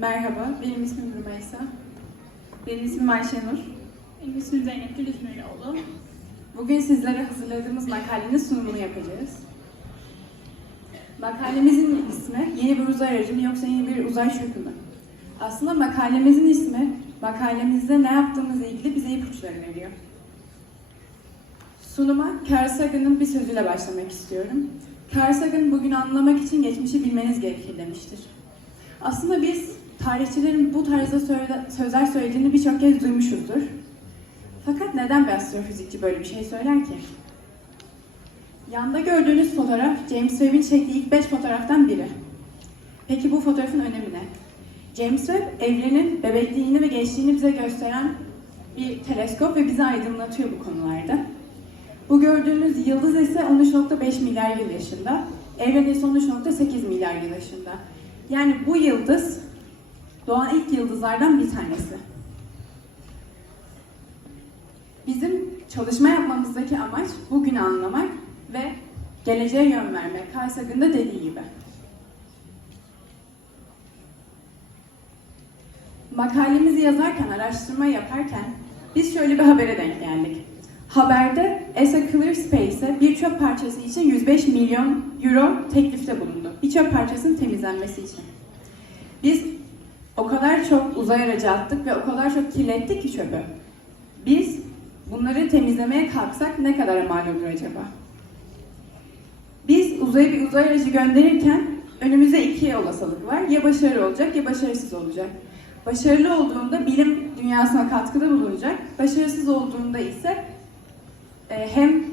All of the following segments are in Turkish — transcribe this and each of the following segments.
Merhaba, benim ismim Rümeysa. Benim ismim Ayşenur. Benim ismim Zeynep Gül İzmirlioğlu. Bugün sizlere hazırladığımız makalenin sunumunu yapacağız. Makalemizin ismi yeni bir uzay aracı mı yoksa yeni bir uzay çöpü mü? Aslında makalemizin ismi makalemizde ne yaptığımızla ilgili bize ipuçları veriyor. Sunuma Carl Sagan'ın bir sözüyle başlamak istiyorum. Carl Sagan bugün anlamak için geçmişi bilmeniz gerekir demiştir. Aslında biz tarihçilerin bu tarzda sözler söylediğini birçok kez duymuşuzdur. Fakat neden bir astrofizikçi böyle bir şey söyler ki? Yanda gördüğünüz fotoğraf James Webb'in çektiği ilk 5 fotoğraftan biri. Peki bu fotoğrafın önemi ne? James Webb evrenin bebekliğini ve gençliğini bize gösteren bir teleskop ve bizi aydınlatıyor bu konularda. Bu gördüğünüz yıldız ise 13.5 milyar yıl yaşında, evren ise 13.8 milyar yıl yaşında. Yani bu yıldız doğan ilk yıldızlardan bir tanesi. Bizim çalışma yapmamızdaki amaç bugünü anlamak ve geleceğe yön vermek. Carl Sagan'ın da dediği gibi. Makalemizi yazarken, araştırma yaparken biz şöyle bir habere denk geldik. Haberde ESA Clear Space'e bir çöp parçası için 105 milyon euro teklifte bulundu. Bir çöp parçasının temizlenmesi için. Kadar çok uzay aracı attık ve o kadar çok kirlettik ki çöpü. Biz bunları temizlemeye kalksak ne kadar mal olur acaba? Biz uzaya bir uzay aracı gönderirken önümüzde iki olasılık var. Ya başarılı olacak ya başarısız olacak. Başarılı olduğunda bilim dünyasına katkıda bulunacak. Başarısız olduğunda ise e, hem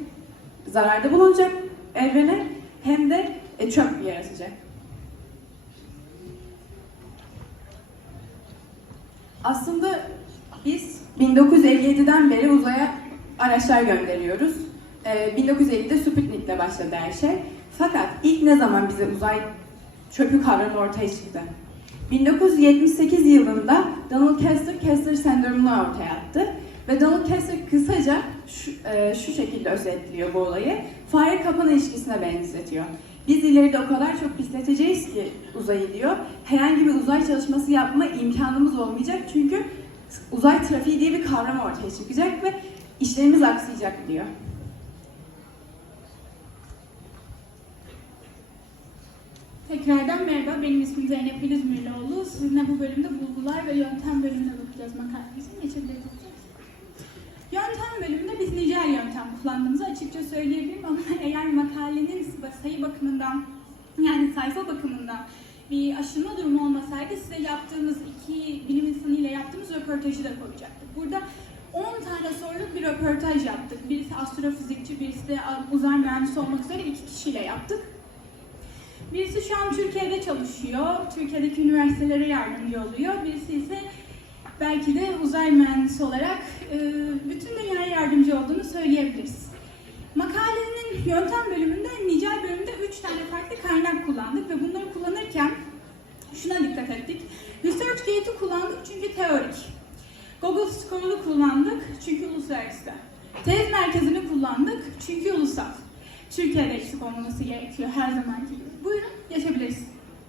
zararda bulunacak evrene hem de e, çöp yaratacak. Aslında biz 1957'den beri uzaya araçlar gönderiyoruz. Ee, 1950'de Sputnik'le başladı her şey. Fakat ilk ne zaman bize uzay çöpü kavramı ortaya çıktı? 1978 yılında Donald Kessler, Kessler sendromunu ortaya attı. Ve Donald Kessler kısaca şu, e, şu şekilde özetliyor bu olayı. Fare kapan ilişkisine benzetiyor. Biz ileride o kadar çok pisleteceğiz ki uzayı diyor. Herhangi bir uzay çalışması yapma imkanımız olmayacak. Çünkü uzay trafiği diye bir kavram ortaya çıkacak ve işlerimiz aksayacak diyor. Tekrardan merhaba, benim ismim Zeynep Gül İzmirlioğlu. Sizinle bu bölümde bulgular ve yöntem bölümüne bakacağız makalemizin. Geçebilir misiniz? Yöntem nicel yöntem kullandığımızı açıkça söyleyebilirim ama eğer makalenin sayı bakımından yani sayfa bakımından bir aşınma durumu olmasaydı size yaptığımız iki bilim insanıyla yaptığımız röportajı da koyacaktık. Burada 10 tane soruluk bir röportaj yaptık. Birisi astrofizikçi, birisi de uzay mühendisi olmak üzere iki kişiyle yaptık. Birisi şu an Türkiye'de çalışıyor, Türkiye'deki üniversitelere yardımcı oluyor. Birisi ise belki de uzay mühendisi olarak e, bütün dünyaya yardımcı olduğunu söyleyebiliriz. Makalenin yöntem bölümünde, nicel bölümünde üç tane farklı kaynak kullandık ve bunları kullanırken şuna dikkat ettik. ResearchGate'i kullandık çünkü teorik. Google Scholar'ı kullandık çünkü uluslararası. Tez merkezini kullandık çünkü ulusal. Türkiye'de eksik olmaması gerekiyor her zamanki gibi. Buyurun geçebiliriz.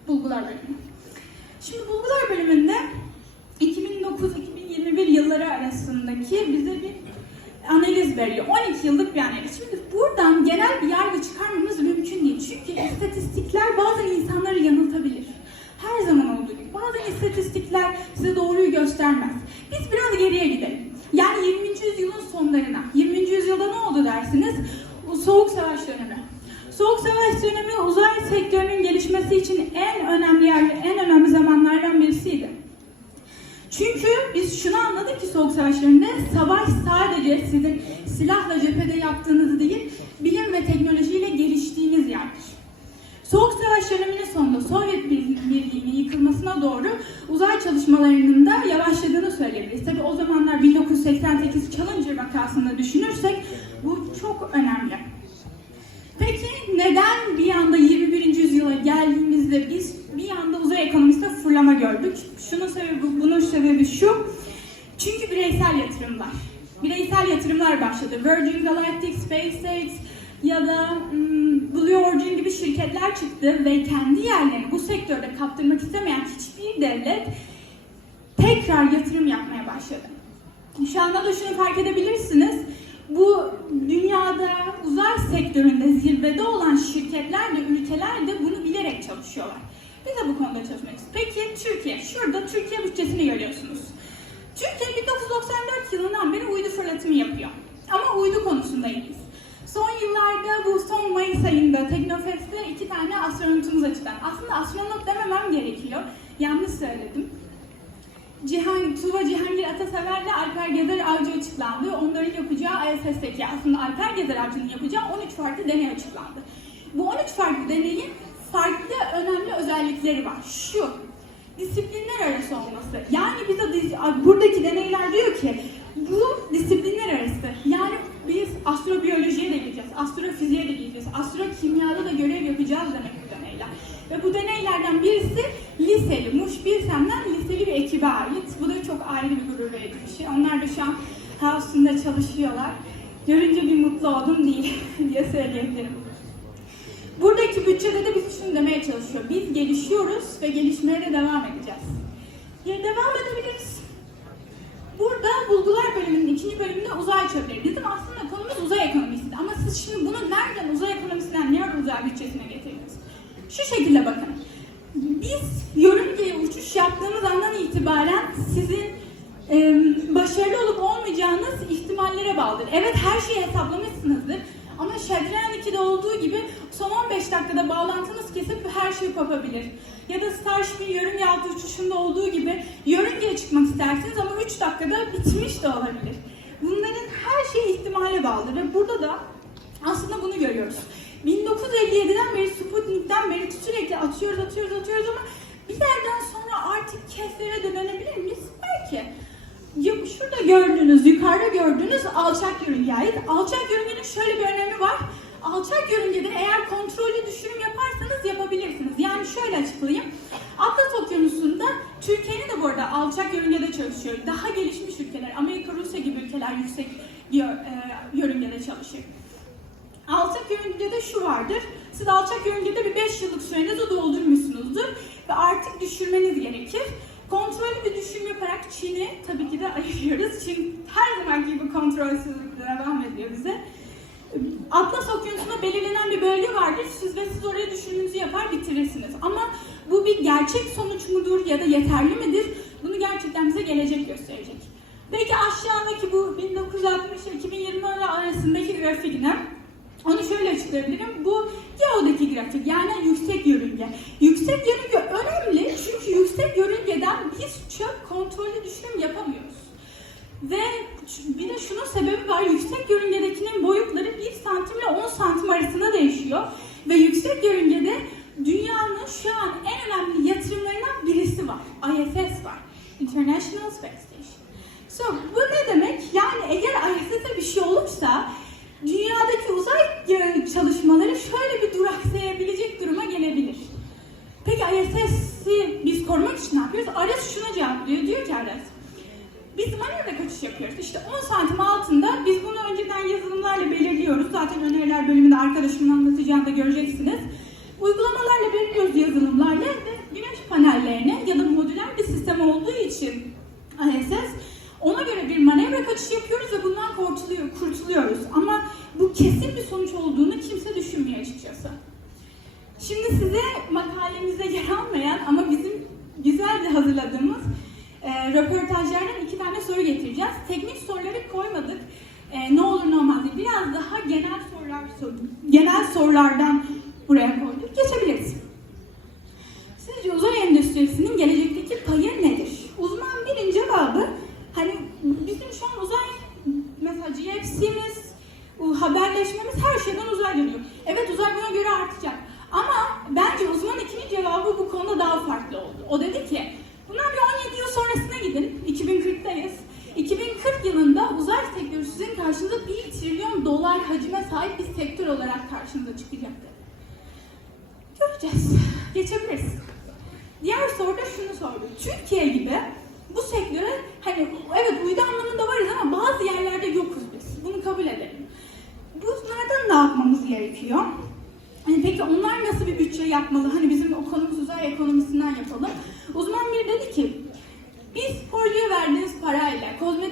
Bulgular bölümü. Şimdi bulgular bölümünde 2009-2021 yılları arasındaki bize bir analiz veriyor. 12 yıllık bir analiz. Şimdi buradan genel bir yargı çıkarmamız mümkün değil. Çünkü istatistikler bazen insanları yanıltabilir. Her zaman olduğu gibi. Bazen istatistikler size doğruyu göstermez. Biz biraz geriye gidelim. Yani 20. yüzyılın sonlarına. 20. yüzyılda ne oldu dersiniz? Soğuk Savaş dönemi. Soğuk Savaş dönemi uzay sektörünün gelişmesi için en önemli yer, en önemli zamanlardan birisiydi. Çünkü biz şunu anladık ki Soğuk Savaşlarında savaş sadece sizin silahla cephede yaptığınız değil, bilim ve teknolojiyle geliştiğiniz yerdir. Soğuk Savaş döneminin sonunda Sovyet Birliği'nin yıkılmasına doğru uzay çalışmalarının da yavaşladığını söyleyebiliriz. Tabi o zamanlar 1988 Challenger vakasını düşünürsek bu çok önemli. Peki neden bir anda 21. yüzyıla geldiğimizde biz bir anda uzay ekonomisinde fırlama gördük? Şunun sebebi, bunun sebebi şu. Çünkü bireysel yatırımlar. Bireysel yatırımlar başladı. Virgin Galactic, SpaceX ya da hmm, Blue Origin gibi şirketler çıktı ve kendi yerlerini bu sektörde kaptırmak istemeyen hiçbir devlet tekrar yatırım yapmaya başladı. Şu anda da şunu fark edebilirsiniz. Bu dünyada uzay sektöründe zirvede olan şirketler de ülkeler de bunu bilerek çalışıyorlar. Biz de bu konuda çalışmak istiyoruz. Peki Türkiye, şurada Türkiye bütçesini görüyorsunuz. Türkiye 1994 yılından beri uydu fırlatımı yapıyor. Ama uydu konusundayız. Son yıllarda bu son Mayıs ayında Teknofest'te iki tane astronotumuz açıdan. Aslında astronot dememem gerekiyor. Yanlış söyledim. Cihan, Tuva Cihangir Atasever'le Alper Gezer Avcı açıklandı. Onların yapacağı ISS'teki aslında Alper Gezer Avcı'nın yapacağı 13 farklı deney açıklandı. Bu 13 farklı deneyin farklı önemli özellikleri var. Şu, disiplinler arası olması. Yani bize buradaki deneyler diyor ki bu disiplinler arası. Yani biz astrobiyolojiye de gireceğiz, astrofiziğe de gireceğiz, astrokimyada da görev yapacağız demek bu deneyler. Ve bu deneylerden birisi liseli, Muş Bilsem'den liseli bir ekibe ait. Bu da çok ayrı bir gurur verici bir şey. Onlar da şu an House'unda çalışıyorlar. Görünce bir mutlu oldum değil diye söyleyebilirim. Buradaki bütçede de biz şunu demeye çalışıyor. Biz gelişiyoruz ve gelişmeye de devam edeceğiz. Ya devam edebiliriz. Burada bulgular bölümünün ikinci bölümünde uzay çöpleri. Bizim aslında konumuz uzay ekonomisiydi. Ama siz şimdi bunu nereden uzay ekonomisinden nereden uzay bütçesine getirdiniz? Şu şekilde bakın. Biz yörüngeye uçuş yaptığımız andan itibaren sizin e, başarılı olup olmayacağınız ihtimallere bağlıdır. Evet her şeyi hesaplamışsınızdır. Ama Chandrayaan 2'de olduğu gibi son 15 dakikada bağlantınız kesip her şey kopabilir. Ya da Starship'in yörünge altı uçuşunda olduğu gibi yörüngeye çıkmak istersiniz ama 3 dakikada bitmiş de olabilir. Bunların her şey ihtimale bağlı ve burada da aslında bunu görüyoruz. 1957'den beri Sputnik'ten beri sürekli atıyoruz atıyoruz atıyoruz ama bir yerden sonra artık keflere de dönebilir miyiz? Belki. Ya şurada gördüğünüz, yukarıda gördüğünüz alçak yörüngeye ait. Alçak yörüngenin şöyle bir önemi var. Alçak yörüngede eğer kontrollü düşürüm yaparsanız yapabilirsiniz. Yani şöyle açıklayayım. Atlas Okyanusu'nda Türkiye'nin de bu arada alçak yörüngede çalışıyor. Daha gelişmiş ülkeler, Amerika, Rusya gibi ülkeler yüksek e, yörüngede çalışıyor. Alçak yörüngede şu vardır. Siz alçak yörüngede bir 5 yıllık sürenizi doldurmuşsunuzdur ve artık düşürmeniz gerekir. Kontrollü bir düşürüm yaparak Çin'i tabii ki de ayırıyoruz. Çin her zamanki gibi kontrolsüzlükle devam ediyor bize. Atlas Okyanusu'nda belirlenen bir bölge vardır. Siz ve siz oraya düşürümünüzü yapar bitirirsiniz. Ama bu bir gerçek sonuç mudur ya da yeterli midir? Bunu gerçekten bize gelecek gösterecek. Peki aşağıdaki bu 1960 ile 2020 arasındaki grafik ne? Onu şöyle açıklayabilirim. Bu geodaki grafik yani yüksek yörünge. Yüksek yörünge önemli çünkü yüksek yörüngeden biz çöp kontrollü düşürüm yapamıyoruz. Ve bir de şunun sebebi var. Yüksek yörüngedekinin boyutları 1 santim ile 10 santim arasında değişiyor. Ve yüksek yörüngede dünyanın şu an en önemli yatırımlarından birisi var. ISS var. International Space Station. So, bu ne demek? Yani eğer ISS'e bir şey olursa dünyadaki uzay çalışmaları şöyle bir duraksayabilecek duruma gelebilir. Peki ISS'i biz korumak için ne yapıyoruz? Ares şuna cevaplıyor. Diyor ki Ares, biz kaçış yapıyoruz. İşte 10 santim altında biz bunu önceden yazılımlarla belirliyoruz. Zaten öneriler bölümünde arkadaşımın anlatacağını da göreceksiniz. Uygulamalarla belirliyoruz yazılımlarla ve güneş panellerine ya da modüler bir sistem olduğu için ISS ona göre bir manevra kaçışı yapıyoruz ve bundan kurtuluyor, kurtuluyoruz. Ama bu kesin bir sonuç olduğunu kimse düşünmüyor açıkçası. Şimdi size makalemizde yer almayan ama bizim güzelce hazırladığımız e, röportajlardan iki tane soru getireceğiz. Teknik soruları koymadık. E, ne olur ne olmaz diye. Biraz daha genel sorular sor- genel sorulardan buraya koyduk. Geçebiliriz. Sizce uzay endüstrisinin gelecekteki payı nedir? Uzman birin cevabı hani bizim şu an uzay mesela GFC'miz, haberleşmemiz her şeyden uzay dönüyor. Evet uzay buna göre artacak. Ama bence uzman ikinin cevabı bu konuda daha farklı oldu. O dedi ki sahip bir sektör olarak karşınıza çıkacaktır. Göreceğiz. Geçebiliriz. Diğer soruda şunu sordu. Türkiye gibi bu sektöre hani evet uydu anlamında varız ama bazı yerlerde yokuz biz. Bunu kabul edelim. Bunlardan ne yapmamız gerekiyor? Hani peki onlar nasıl bir bütçe yapmalı? Hani bizim o konumuz uzay ekonomisinden yapalım. Uzman biri dedi ki biz for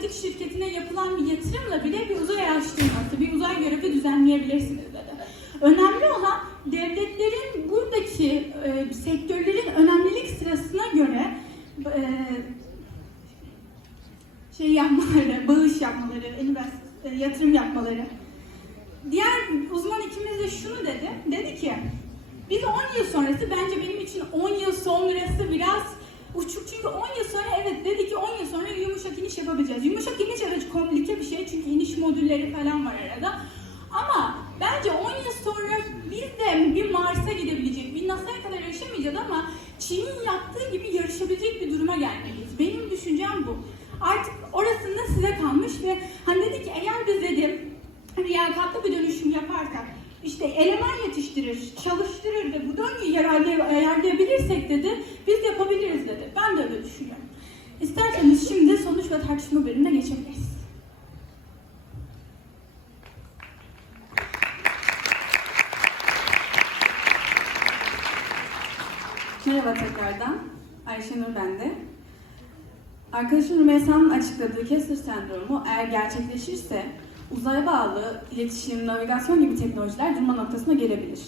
robotik şirketine yapılan bir yatırımla bile bir uzay araştırması, bir uzay görevi düzenleyebilirsiniz dedi. Önemli olan devletlerin buradaki e, sektörlerin önemlilik sırasına göre e, şey yapmaları, bağış yapmaları, invest, e, yatırım yapmaları. Diğer uzman ikimiz de şunu dedi. Dedi ki biz 10 yıl sonrası bence benim için 10 yıl sonrası biraz uçuk çünkü 10 yıl sonra evet dedi ki 10 yıl sonra yumuşak iniş yapabileceğiz. Yumuşak iniş evet komplike bir şey çünkü iniş modülleri falan var arada. Ama bence 10 yıl sonra biz de bir Mars'a gidebilecek, bir NASA'ya kadar yarışamayacağız ama Çin'in yaptığı gibi yarışabilecek bir duruma gelmeliyiz. Benim düşüncem bu. Artık orasında size kalmış ve hani dedi ki eğer biz dedim riyakatlı bir dönüşüm yaparsak işte eleman yetiştirir, çalıştırır ve bu döngüyü ayarlayabilirsek dedi biz yapabiliriz dedi. Ben de öyle düşünüyorum. İsterseniz şimdi sonuç ve tartışma bölümüne geçebiliriz. Merhaba tekrardan. Ayşenur ben de. Arkadaşım Rümeysa'nın açıkladığı Kessler sendromu eğer gerçekleşirse uzaya bağlı iletişim, navigasyon gibi teknolojiler durma noktasına gelebilir.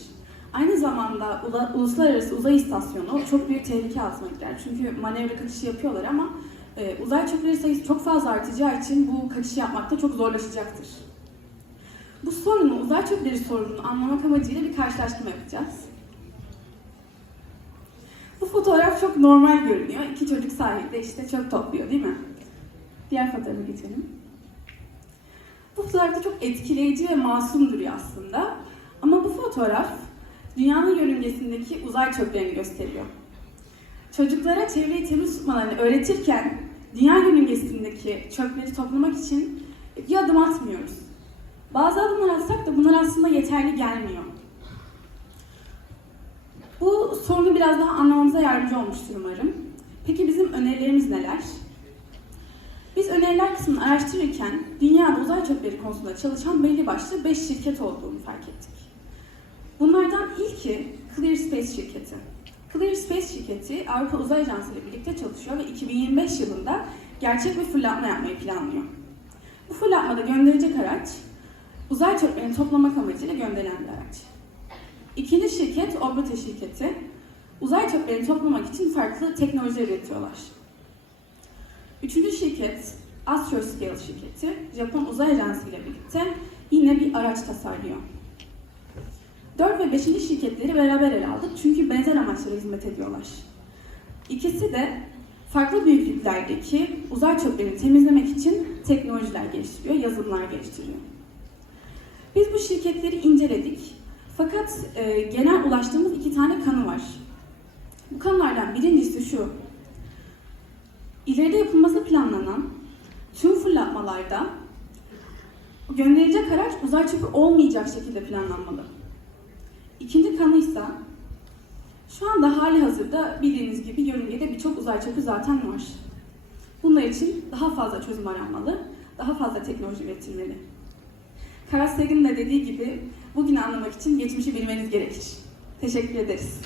Aynı zamanda ula- Uluslararası Uzay İstasyonu çok büyük tehlike altına girer. Çünkü manevra kaçışı yapıyorlar ama e, uzay çöpleri sayısı çok fazla artacağı için bu kaçışı yapmakta çok zorlaşacaktır. Bu sorunu, uzay çöpleri sorununu anlamak amacıyla bir karşılaştırma yapacağız. Bu fotoğraf çok normal görünüyor. İki çocuk sahilde işte çöp topluyor değil mi? Diğer fotoğrafa geçelim. Bu fotoğrafta çok etkileyici ve masum duruyor aslında. Ama bu fotoğraf dünyanın yörüngesindeki uzay çöplerini gösteriyor. Çocuklara çevreyi temiz tutmalarını öğretirken dünya yörüngesindeki çöpleri toplamak için bir adım atmıyoruz. Bazı adımlar atsak da bunlar aslında yeterli gelmiyor. Bu sorunu biraz daha anlamamıza yardımcı olmuştur umarım. Peki bizim önerilerimiz neler? Biz öneriler kısmını araştırırken dünyada uzay çöpleri konusunda çalışan belli başlı 5 şirket olduğunu fark ettik. Bunlardan ilki Clear Space şirketi. Clear Space şirketi Avrupa Uzay Ajansı ile birlikte çalışıyor ve 2025 yılında gerçek bir fırlatma yapmayı planlıyor. Bu fırlatmada gönderilecek araç uzay çöplerini toplamak amacıyla gönderilen bir araç. İkinci şirket Orbite şirketi. Uzay çöplerini toplamak için farklı teknolojiler üretiyorlar. Üçüncü şirket Astroscale şirketi. Japon uzay ajansı ile birlikte yine bir araç tasarlıyor. Dört ve beşinci şirketleri beraber ele aldık çünkü benzer amaçlara hizmet ediyorlar. İkisi de farklı büyüklüklerdeki uzay çöplerini temizlemek için teknolojiler geliştiriyor, yazılımlar geliştiriyor. Biz bu şirketleri inceledik. Fakat e, genel ulaştığımız iki tane kanı var. Bu kanılardan birincisi şu. İleride yapılması planlanan tüm fırlatmalarda gönderilecek araç uzay çöpü olmayacak şekilde planlanmalı. İkinci kanı ise şu anda hali hazırda bildiğiniz gibi yörüngede birçok uzay çöpü zaten var. Bunlar için daha fazla çözüm aranmalı, daha fazla teknoloji üretilmeli. Carl Sagan'ın da dediği gibi bugünü anlamak için geçmişi bilmeniz gerekir. Teşekkür ederiz.